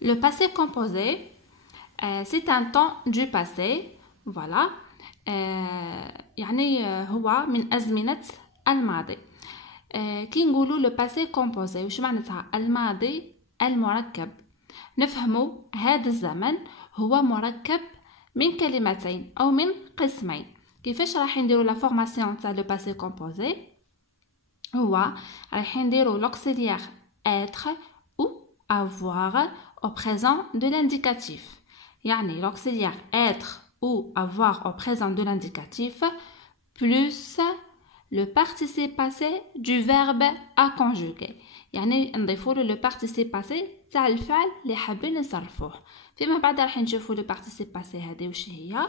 Le passé composé, c'est un temps du passé. Voilà. يعني هو من أزمنة الماضي. كي نقولوا لو باسي كومبوزي واش معناتها؟ الماضي المركب. نفهموا هذا الزمن هو مركب من كلمتين او من قسمين. كيفاش راح نديروا لا فورماسيون تاع لو باسي كومبوزي؟ هو راح نديروا l'auxiliaire être ou avoir au présent de l'indicatif. يعني l'auxiliaire être ou avoir au présent de l'indicatif plus le participe passé du verbe à conjuguer. يعني نضيفوا له le participe passé تاع الفعل اللي حابين نصرفوه. فيما بعد راح نشوفوا le participe passé هذه وش هي،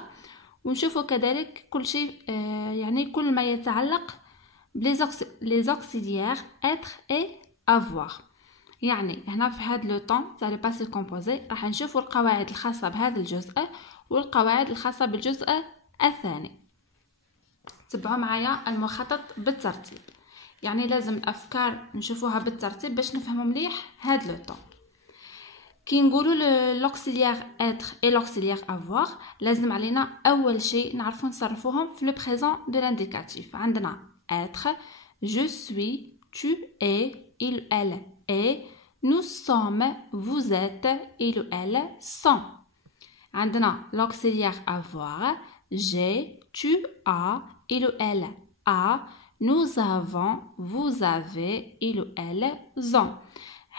ونشوفوا كذلك كل شيء يعني كل ما يتعلق les auxiliaires être et avoir. يعني هنا في هذا لو طون تاع لو باسي كومبوزي راح نشوفوا القواعد الخاصه بهذا الجزء والقواعد الخاصه بالجزء الثاني. تبعوا معايا المخطط بالترتيب، يعني لازم الافكار نشوفوها بالترتيب باش نفهموا مليح هذا لو طون. كي نقولوا l'auxiliaire être et l'auxiliaire avoir لازم علينا اول شيء نعرفوا نصرفوهم في لو بريزون دو لانديكاتيف. عندنا être je suis, tu es, il elle est, nous sommes, vous êtes, il elle sont. عندنا l'auxiliaire avoir j'ai, tu as, il elle a, nous avons, vous avez, il elles ont.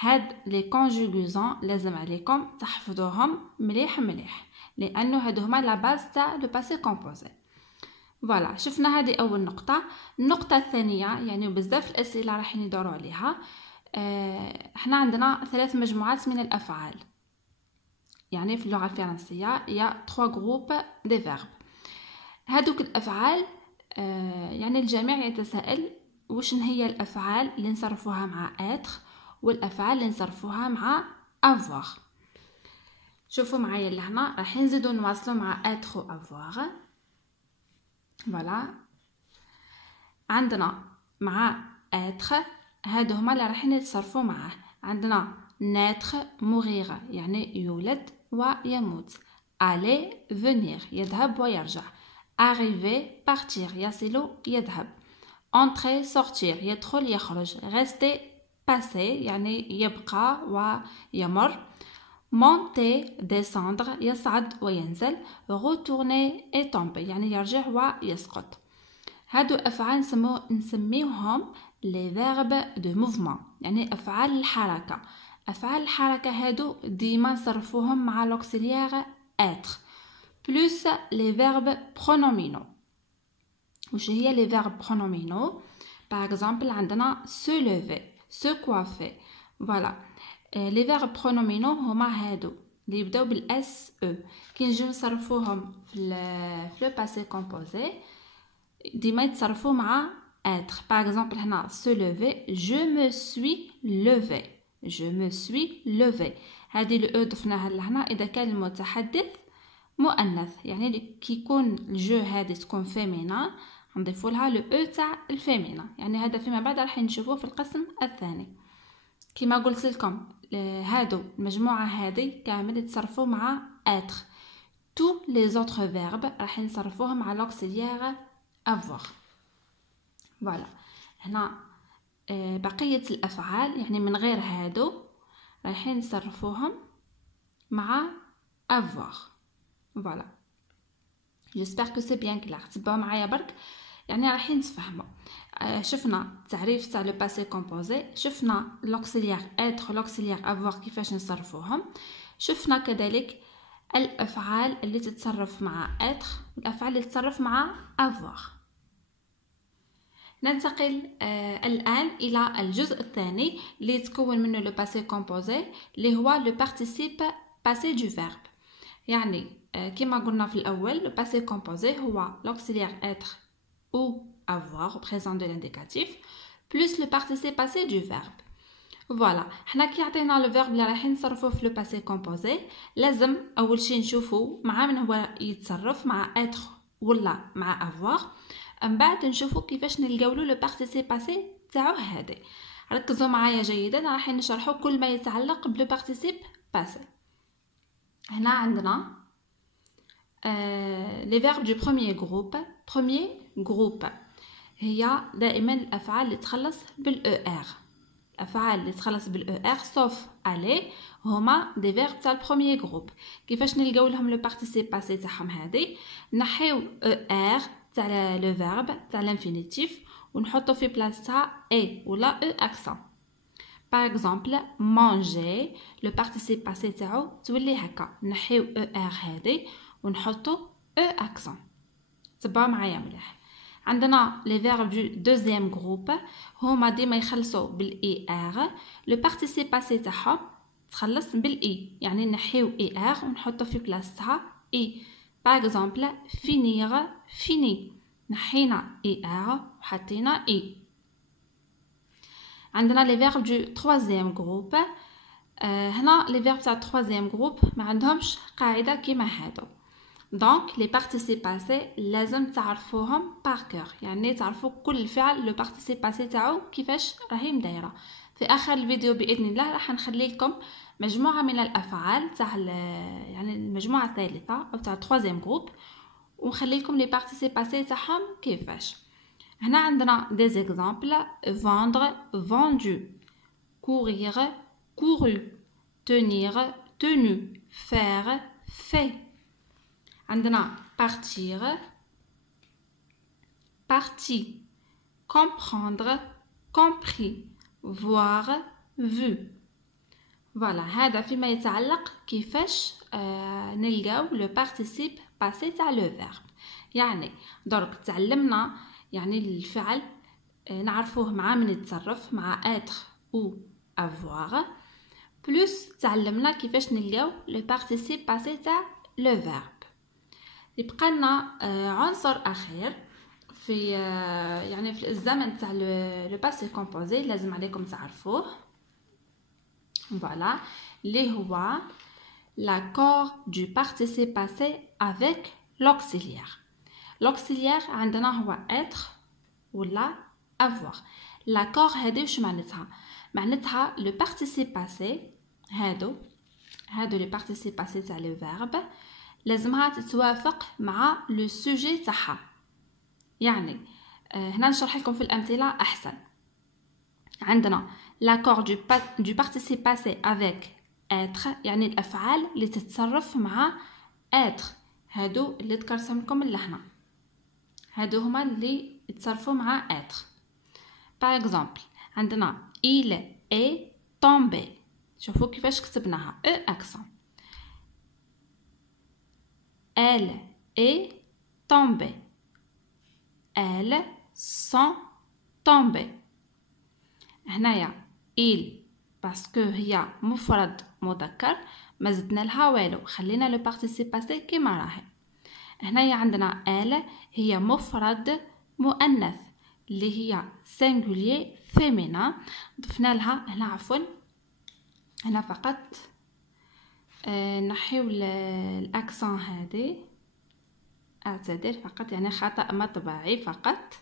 هاد لي كونجوغيزون لازم عليكم تحفظوهم مليح مليح لانه هادو هما لا باز تاع لو باسي كومبوزي. فوالا شفنا هذه اول نقطه. النقطه الثانيه يعني بزاف الاسئله راح ندوروا عليها. احنا عندنا 3 مجموعات من الافعال، يعني في اللغه الفرنسيه يا 3 جروب دي فيرب. هذوك الافعال يعني الجميع يتساءل واش هي الافعال اللي نصرفوها مع être والافعال اللي نصرفوها مع avoir. شوفوا معايا لهنا راح نزيدوا نواصلوا مع être و avoir. فوالا عندنا مع être هادو هما اللي راح نتصرفوا معاه. عندنا naître mourir يعني يولد ويموت، aller venir يذهب ويرجع، arriver partir يصل يذهب، entrer sortir يدخل يخرج، rester passer يعني يبقى ويمر، monter descendre يصعد وينزل، retourner et tomber يعني يرجع ويسقط. هادو أفعال نسميوهم les verbes de mouvement يعني أفعال الحركة. أفعال الحركة هادو ديما نصرفوهم مع l'auxiliaire être plus les verbes pronominaux. وش هي les verbes pronominaux؟ par exemple عندنا se lever se coiffer. voilà les verbes pronominaux هما هادو اللي يبداو بالاس او. كي نجيو نصرفوهم في لو باسي كومبوزي ديما يتصرفوا مع être. par exemple هنا se lever je me suis levé je me suis levé. هذه الاو ضفناها لهنا اذا كان المتحدث مؤنث، يعني كي يكون الجو هذه تكون فيمينا نضيفوا لها لو او تاع الفيمينا. يعني هذا فيما بعد راح نشوفوه في القسم الثاني. كما قلت لكم هادو المجموعه هذه كامل يتصرفوا مع être. tous les autres verbes راح نصرفوهم مع l'auxiliaire avoir. فوالا هنا بقيه الافعال يعني من غير هادو راح نصرفوهم مع avoir. فوالا j'espère que c'est bien clair. تبعوا معايا برك يعني راح نتفهموا. شفنا التعريف تاع لو باسي كومبوزي، شفنا l'auxiliaire être l'auxiliaire avoir كيفاش نصرفوهم، شفنا كذلك الافعال اللي تتصرف مع être والافعال اللي تتصرف مع avoir. ننتقل الان الى الجزء الثاني اللي يتكون منه لو باسي كومبوزي اللي هو لو بارتيسيب باسي دو فيرب. يعني كما قلنا في الاول لو باسي كومبوزي هو l'auxiliaire être ou avoir au présent de l'indicatif plus le participe passé du verbe. فوالا حنا كي عطينا لو فيرب اللي راح نصرفوه في لو باسي كومبوزي لازم اول شيء نشوفوا مع من هو يتصرف مع être ولا مع avoir، من بعد نشوفوا كيفاش نلقاو له لو بارتيسيب باسي تاعو هذا. ركزوا معايا جيدا راح نشرحوا كل ما يتعلق بلو بارتيسيب باسي. هنا عندنا les verbes du premier groupe هي دائما الافعال اللي تخلص بالER. الافعال اللي تخلص بالER sauf aller هما دي فيرب تاع البروميير جروب. كيفاش نلقاو لهم لو بارتيسيب باسي تاعهم هادي؟ نحيو ER تاع لو فيرب تاع الانفينيتيف ونحطو في بلاصتها اي ولا او اكسون. باغ اكزومبل manger لو بارتيسيب باسي تاعو تولي هكا، نحيو ER هادي ونحطو او اكسون. تبعوا معايا مليح. عندنا لي فيرب دو دوزيام جروب هما ديما يخلصوا بالاي ار، لو بارتيسيب باسي تاعهم تخلص بالاي، يعني نحيو اي ار ونحطو في بلاصتها اي. باغ اكزومبل فينيغ فيني، نحينا اي ار وحطينا اي. عندنا لي فيرب دو تروازيام جروب، هنا لي فيرب تاع تروازيام جروب ما عندهمش قاعده كيما هادو. دونك لي بارتيسيب باسي لازم تعرفوهم بار كور، يعني تعرفوا كل فعل لو بارتيسيب باسي تاعو كيفاش راهي مدايره. في اخر الفيديو باذن الله راح نخلي لكم مجموعه من الافعال تاع يعني المجموعه الثالثه او تاع التروازيام جروب، ونخلي لكم لي بارتيسيب باسي تاعهم كيفاش. هنا عندنا دي زيكزامبل: vendre vendu, courir couru, tenir tenu, faire fait. عندنا partir parti, comprendre compris, voir vu. فوالا هذا فيما يتعلق كيفاش نلقاو لو بارتيسيب باسي تاع لو فيرب. يعني درك تعلمنا يعني الفعل نعرفوه مع من يتصرف مع être ou avoir، بلس تعلمنا كيفاش نلقاو لو بارتيسيب باسي تاع لو فيرب. يبقى لنا عنصر اخير في يعني في الزمن تاع لو باسي كومبوزي لازم عليكم تعرفوه، فوالا اللي هو l'accord du participe passé avec l'auxiliaire. l'auxiliaire عندنا هو être ولا avoir. l'accord هادي واش معناتها لو participe passé هادو لو participe passé تاع لو verbe لازمها تتوافق مع لو سوجي تاعها. يعني هنا نشرح لكم في الامثله احسن. عندنا l'accord du participe passé avec être، يعني الافعال اللي تتصرف مع être، هادو اللي ذكرتهم لكم لهنا، هادو هما اللي يتصرفوا مع être. par exemple عندنا il est tombé، شوفوا كيفاش كتبناها e accent. elle est tombée، elles sont tombées. هنايا il باسكو هي مفرد مذكر ما زدنا لها والو، خلينا لو بارتيسيب باسي كيما راهي. هنايا عندنا elle هي مفرد مؤنث اللي هي سينغولير فيمينا، ضفنا لها هنا عفوا هنا فقط نحيو الاكسون هذه، اعتذر فقط يعني خطأ مطبعي فقط.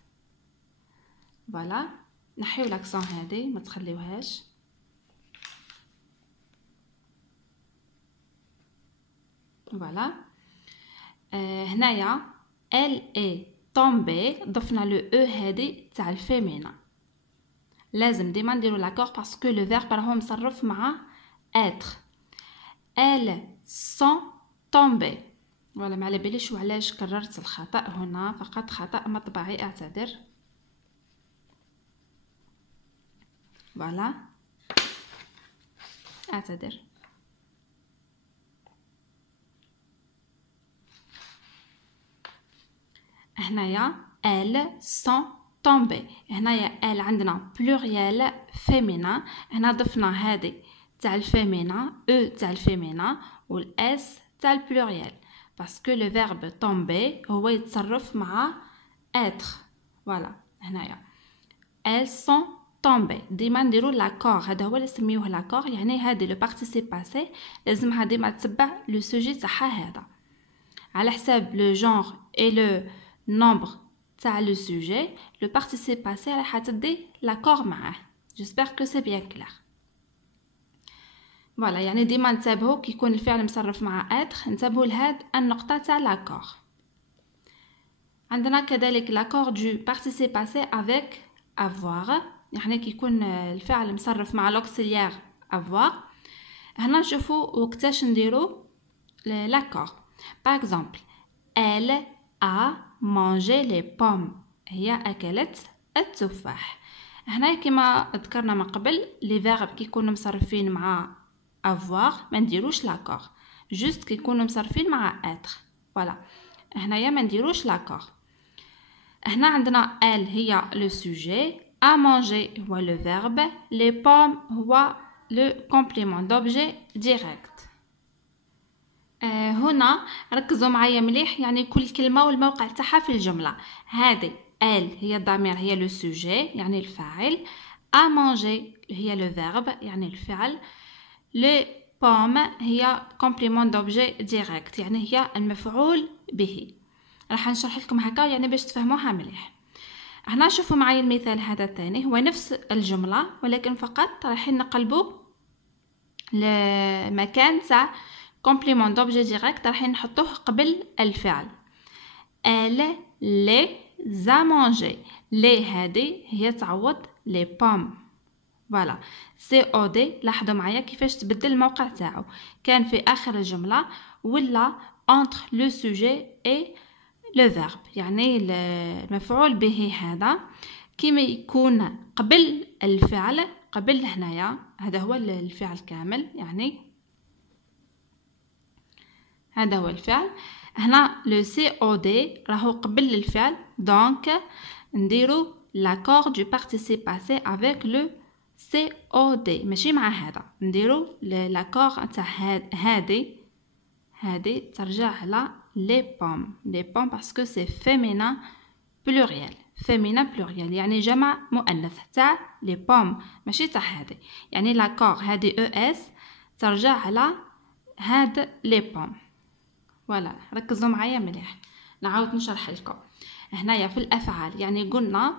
فوالا نحيو الاكسون هذه ما تخليوهاش. فوالا هنايا elle est tombée ضفنا لو او هذه تاع الفيمينا. لازم ديما نديرو لاكور باسكو لو فيرب راهو مصرف مع être. elles sont tombées. ولا ما على باليش وعلاش كررت الخطأ هنا، فقط خطأ مطبعي اعتذر. فوالا اعتذر. هنايا elles sont tombées. هنايا elles عندنا بلوريال فيمينا، هنا ضفنا هذه تاع الفيمينا او تاع الفيمينا والاس تاع البلوريال باسكو لو فيرب tomber هو يتصرف مع être. فوالا هنايا elles sont tombées ديما نديرو لاكور، هذا هو اللي نسميوه لاكور، يعني هذه لو بارتيسيب باسي لازمها ديما تتبع لو سوجي تاعها هذا على حساب لو جونغ اي لو nombre تاع لو سوجي. لو بارتيسيب باسي راح تدي لاكور معاه. j'espère que c'est bien clair. فوالا يعني ديما نتابعو كي يكون الفعل مصرف مع اتر نتابعو لهاد النقطه تاع لاكور. عندنا كذلك لاكور دو بارتيسيب باسي افيك افوار، يعني كي يكون الفعل مصرف مع لوكسيليير افوار. هنا نشوفو وقتاش نديرو لاكور. باغ اكزومبل elle a mangé les pommes، هي اكلت التفاح. هنا كما ذكرنا من قبل لي فيرب كي يكونوا مصرفين مع avoir ما نديروش لاكور، جوست كي يكونوا مصرفين مع être. فوالا هنايا ما نديروش لاكور. هنا عندنا elle هي لو سوجي، à manger هو لو فيرب، les pommes هو لو كومبليمون دوبجي ديريكت. هنا ركزوا معايا مليح، يعني كل كلمه والموقع تاعها في الجمله. هذه elle هي الضمير، هي لو سوجي يعني الفاعل، à manger هي لو فيرب يعني الفعل، لي بوم هي كومبليمون دوبجي ديريكت يعني هي المفعول به. راح نشرح لكم هكا يعني باش تفهموها مليح. هنا شوفوا معايا المثال هذا الثاني، هو نفس الجمله ولكن فقط رايحين نقلبوا المكان تاع كومبليمون دوبجي ديريكت، رايحين نحطوه قبل الفعل. elle les a mangé، لي هذه هي تعوض لي بوم. فوالا سي او دي، لاحظوا معايا كيفاش تبدل الموقع تاعو، كان في اخر الجمله ولا entre le sujet et le verbe، يعني المفعول به هذا كيما يكون قبل الفعل، قبل هنايا هذا هو الفعل كامل، يعني هذا هو الفعل. هنا لو سي او دي راهو قبل الفعل، دونك نديرو لاكور دو بارتيسيب باسي افيك لو سي او دي، ماشي مع هذا نديرو لاكور تاع هذه ترجع على لي بوم، لي بوم باسكو سي فيمينا بلوريال، فيمينا بلوريال يعني جمع مؤنث تاع لي بوم ماشي تاع هذه، يعني لاكور هذه او اس ترجع على هاد لي بوم. فوالا ركزوا معايا مليح، نعاود نشرح لكم. هنايا في الافعال يعني قلنا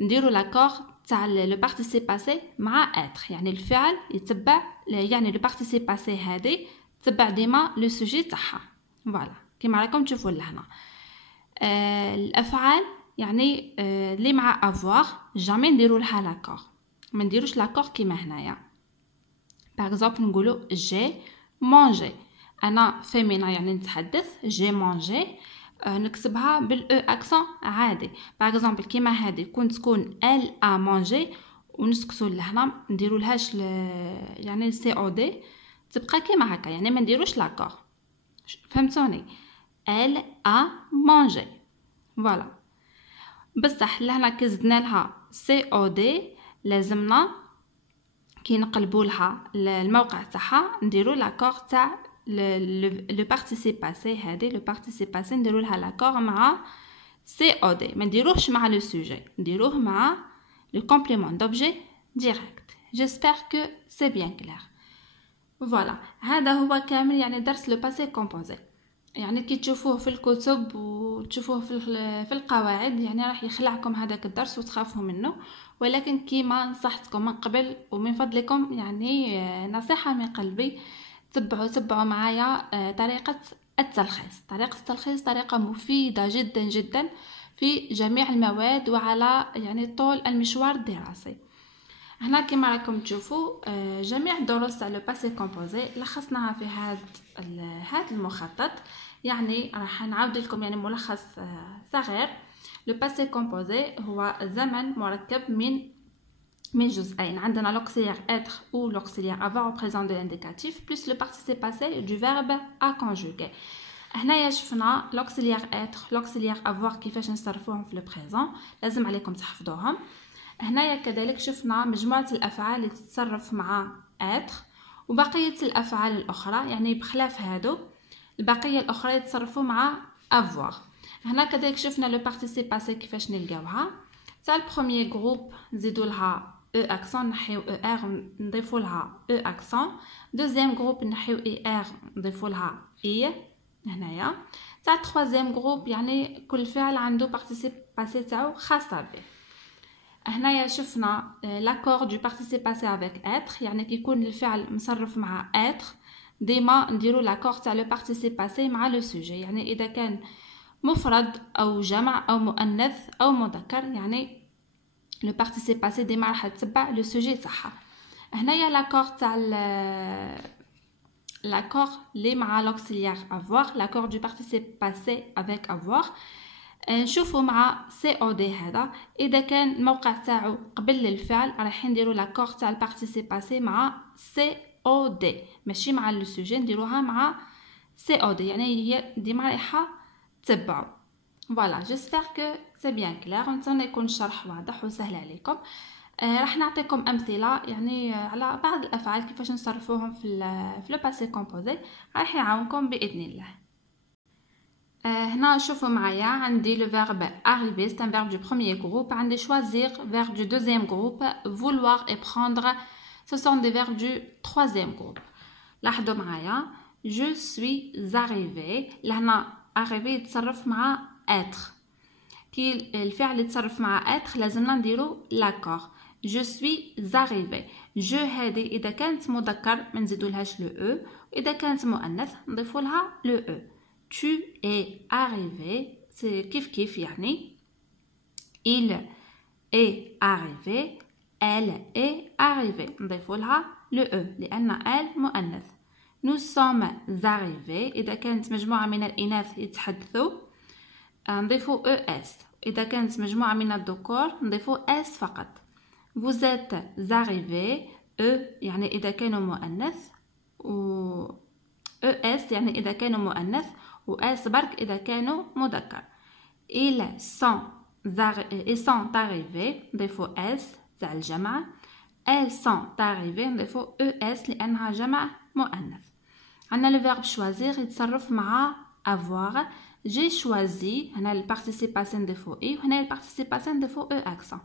نديرو لاكور تاع لو بارتيسيب باسي مع اتر، يعني الفعل يتبع، يعني لو بارتيسيب باسي هذه تتبع ديما لو سوجي تاعها. فوالا كيما راكم تشوفوا لهنا الافعال يعني اللي مع افوار جامي نديرو لها لاكور، ما نديروش لاكور كيما هنايا. باغ اكزومبل نقولوا جي مانجي، انا فيمينا يعني نتحدث، جي مانجي نكتبها بالاو اكسون عادي. باغ اكزومبل كيما هذه كنت تكون ال ا مانجي ونسكتوا لهنا نديرو لهاش يعني سي او دي تبقى كيما هكا، يعني ما نديروش لاكور. فهمتوني؟ ال ا مانجي. فوالا بصح لهنا كي زدنا لها سي او دي لازمنا كي نقلبوا لها الموقع تاعها نديرو لاكور تاع لو بارتيسيب باسي، هذه لو بارتيسيب باسي نديرو لها لاكور مع سي او دي، ما نديروهش مع لو سوجي، نديروه مع لو كومبليمون دوبجي ديريكت. جيسبر كو سي بيان كلير. فوالا هذا هو كامل يعني درس لو باسي كومبوزي، يعني كي تشوفوه في الكتب وتشوفوه في القواعد يعني راح يخلعكم هذاك الدرس وتخافوا منه، ولكن كيما نصحتكم من قبل ومن فضلكم يعني نصيحة من قلبي، تبعوا معايا طريقة التلخيص. طريقة التلخيص طريقة مفيدة جدا جدا في جميع المواد وعلى يعني طول المشوار الدراسي. هنا كما راكم تشوفوا جميع الدروس تاع لو باسي كومبوزي لخصناها في هذا المخطط، يعني راح نعاود لكم يعني ملخص صغير. لو باسي كومبوزي هو زمن مركب من جزئين، عندنا لوكسيليير être ou l'auxiliaire avoir au présent de l'indicatif plus le participe passé du verbe à conjuguer. هنايا شفنا لوكسيليير être لوكسيليير avoir كيفاش نصرفوهم في لو بريزون، لازم عليكم تحفظوهم. هنايا كذلك شفنا مجموعة الأفعال اللي تتصرف مع être وبقية الأفعال الأخرى، يعني بخلاف هادو البقية الأخرى يتصرفوا مع avoir. هنا كذلك شفنا لو بارتيسيب باسي كيفاش نلقاوها. تاع البروميير جروب نزيدو لها او اكسون نحيو او ار نضيفو لها او اكسون، دوزيام جروب نحيو اي ار نضيفو لها اي هنايا. تاع التروازيام جروب يعني كل فعل عنده بارتيسيب باسي تاعو خاصه به. هنايا شفنا l'accord du participe passé avec être، يعني كي يكون الفعل مصرف مع être ديما نديرو l'accord تاع le participe passé مع le sujet، يعني اذا كان مفرد او جمع او مؤنث او مذكر يعني le participe passé ديما راح تتبع le sujet تاعها. هنايا l'accord تاع l'accord اللي مع l'auxiliaire avoir، l'accord du participe passé avec avoir نشوفوا مع COD هذا اذا كان الموقع تاعو قبل الفعل راح نديروا l'accord تاع البارتيسيب باسي مع COD ماشي مع لو سوجي، نديروها مع COD يعني هي ديما رايحه تتبعوا. فوالا جيسبر كو سي بيان كلير، ونتمنى يكون الشرح واضح وسهل عليكم. راح نعطيكم امثله يعني على بعض الافعال كيفاش نصرفوهم في لو باسي كومبوزي، راح يعاونكم باذن الله. هنا شوفوا معايا عندي le verbe arriver c'est un verbe du premier groupe، عندي choisir verbe du deuxième groupe، vouloir et prendre ce sont des verbes du troisième groupe. لاحظوا معايا je suis arrivé، لهنا arrivé يتصرف مع être، كي الفعل يتصرف مع être لازمنا نديرو l'accord. je suis arrivé je هذه اذا كانت مذكر ما نزيدولهاش le e، واذا كانت مؤنث نضيفوا لها le e. tu es arrivé c'est كيف يعني il est arrivé elle est arrivée نضيفوا لها le e لان elle مؤنث. nous sommes arrivés اذا كانت مجموعه من الاناث يتحدثوا نضيفوا es، اذا كانت مجموعه من الذكور نضيفوا s فقط. vous êtes arrivés e يعني اذا كانوا مؤنث، و es يعني اذا كانوا مؤنث، و اس برك اذا كانوا مذكر. ils sont arrivés نضيفوا s تاع الجمع. elles sont arrivées نضيفوا es لانها جمع مؤنث. عندنا le verbe choisir يتصرف مع avoir. j'ai choisi هنا le participe passé نضيفوا i، وهنا le participe passé نضيفوا e accent.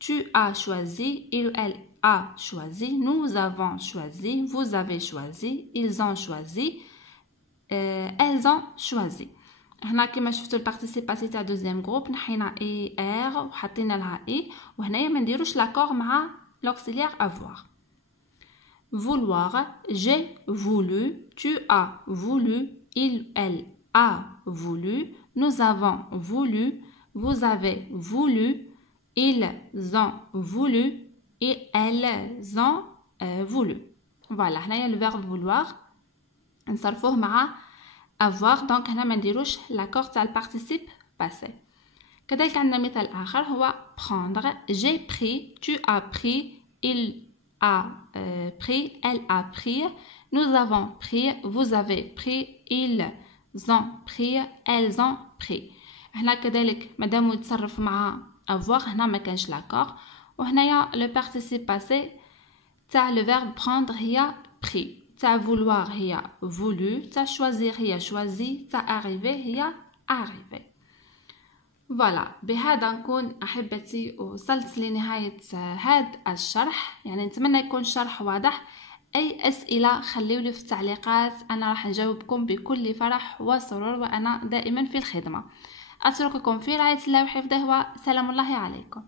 tu as choisi il ou elle a choisi nous avons choisi vous avez choisi ils ont choisi elles ont choisi. هنا كما شفتوا البارتيسيب باسي تاع دوزيام جروب نحينا اي ار وحطينا لها اي، وهنايا ما نديروش لاكور مع l'auxiliaire avoir. vouloir j'ai voulu tu as voulu il elle a voulu nous avons voulu vous avez voulu ils ont voulu et elles ont voulu. فوالا هنايا le verbe vouloir نصرفوه مع avoir، دونك هنا ما نديروش لاكور تاع البارتيسيب باسي. كذلك عندنا مثال اخر هو prendre j'ai pris tu as pris il a pris elle a pris nous avons pris vous avez pris ils ont pris elles ont pris. هنا كذلك مادام يتصرف مع avoir هنا ما كانش لاكور، وهنايا لو بارتيسيب باسي تاع لو فيرب prendre هي pris، تاع vouloir هي voulu، تاع choisir هي choisi، تاع arriver هي arrivé. فوالا بهذا نكون احبتي وصلت لنهايه هذا الشرح، يعني نتمنى يكون الشرح واضح. اي اسئله خليولي في التعليقات، انا راح نجاوبكم بكل فرح وسرور وانا دائما في الخدمه. اترككم في رعايه الله وحفظه وسلام الله عليكم.